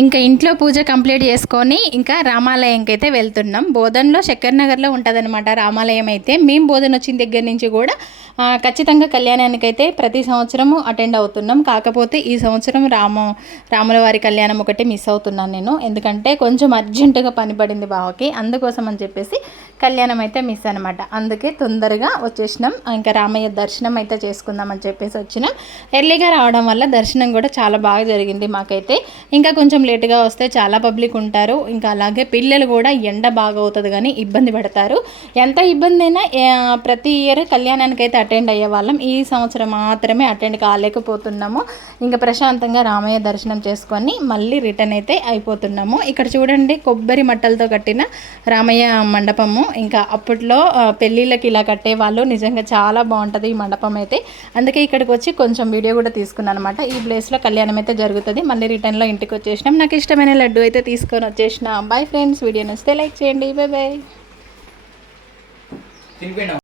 ఇంకా ఇంట్లో పూజ కంప్లీట్ చేసుకొని ఇంకా రామాలయంకి అయితే వెళ్తున్నాం. బోధన్లో శక్కర్ నగర్లో ఉంటుందన్నమాట రామాలయం అయితే. మేము బోధన్ వచ్చిన దగ్గర నుంచి కూడా ఖచ్చితంగా కళ్యాణానికి అయితే ప్రతి సంవత్సరము అటెండ్ అవుతున్నాం. కాకపోతే ఈ సంవత్సరం రాముల వారి కళ్యాణం ఒకటి మిస్ అవుతున్నాను నేను, ఎందుకంటే కొంచెం అర్జెంటుగా పని పడింది బావకి, అందుకోసం అని చెప్పేసి కళ్యాణం అయితే మిస్ అనమాట. అందుకే తొందరగా వచ్చేసినాం. ఇంకా రామయ్య దర్శనం అయితే చేసుకుందామని చెప్పేసి వచ్చినాం. ఎర్లీగా రావడం వల్ల దర్శనం కూడా చాలా బాగా జరిగింది మాకైతే. ఇంకా కొంచెం లేటుగా వస్తే చాలా పబ్లిక్ ఉంటారు. ఇంకా అలాగే పిల్లలు కూడా ఎండ బాగా అవుతుంది కానీ ఇబ్బంది పడతారు. ఎంత ఇబ్బంది అయినా ప్రతి ఇయర్ కళ్యాణానికి అయితే అటెండ్ అయ్యే వాళ్ళం. ఈ సంవత్సరం మాత్రమే అటెండ్ కాలేకపోతున్నాము. ఇంకా ప్రశాంతంగా రామయ్య దర్శనం చేసుకొని మళ్ళీ రిటర్న్ అయితే అయిపోతున్నాము. ఇక్కడ చూడండి కొబ్బరి మట్టలతో కట్టిన రామయ్య మండపము. ఇంకా అప్పట్లో పెళ్ళిళ్ళకి ఇలా కట్టేవాళ్ళు. నిజంగా చాలా బాగుంటుంది ఈ మండపం అయితే. అందుకే ఇక్కడికి వచ్చి కొంచెం వీడియో కూడా తీసుకున్నాను అనమాట. ఈ ప్లేస్లో కళ్యాణం అయితే జరుగుతుంది. మళ్ళీ రిటర్న్లో ఇంటికి వచ్చేసినాం. నాకు ఇష్టమైన లడ్డు అయితే తీసుకొని వచ్చేసిన. బాయ్ ఫ్రెండ్స్, వీడియో నచ్చితే లైక్ చేయండి. Bye bye.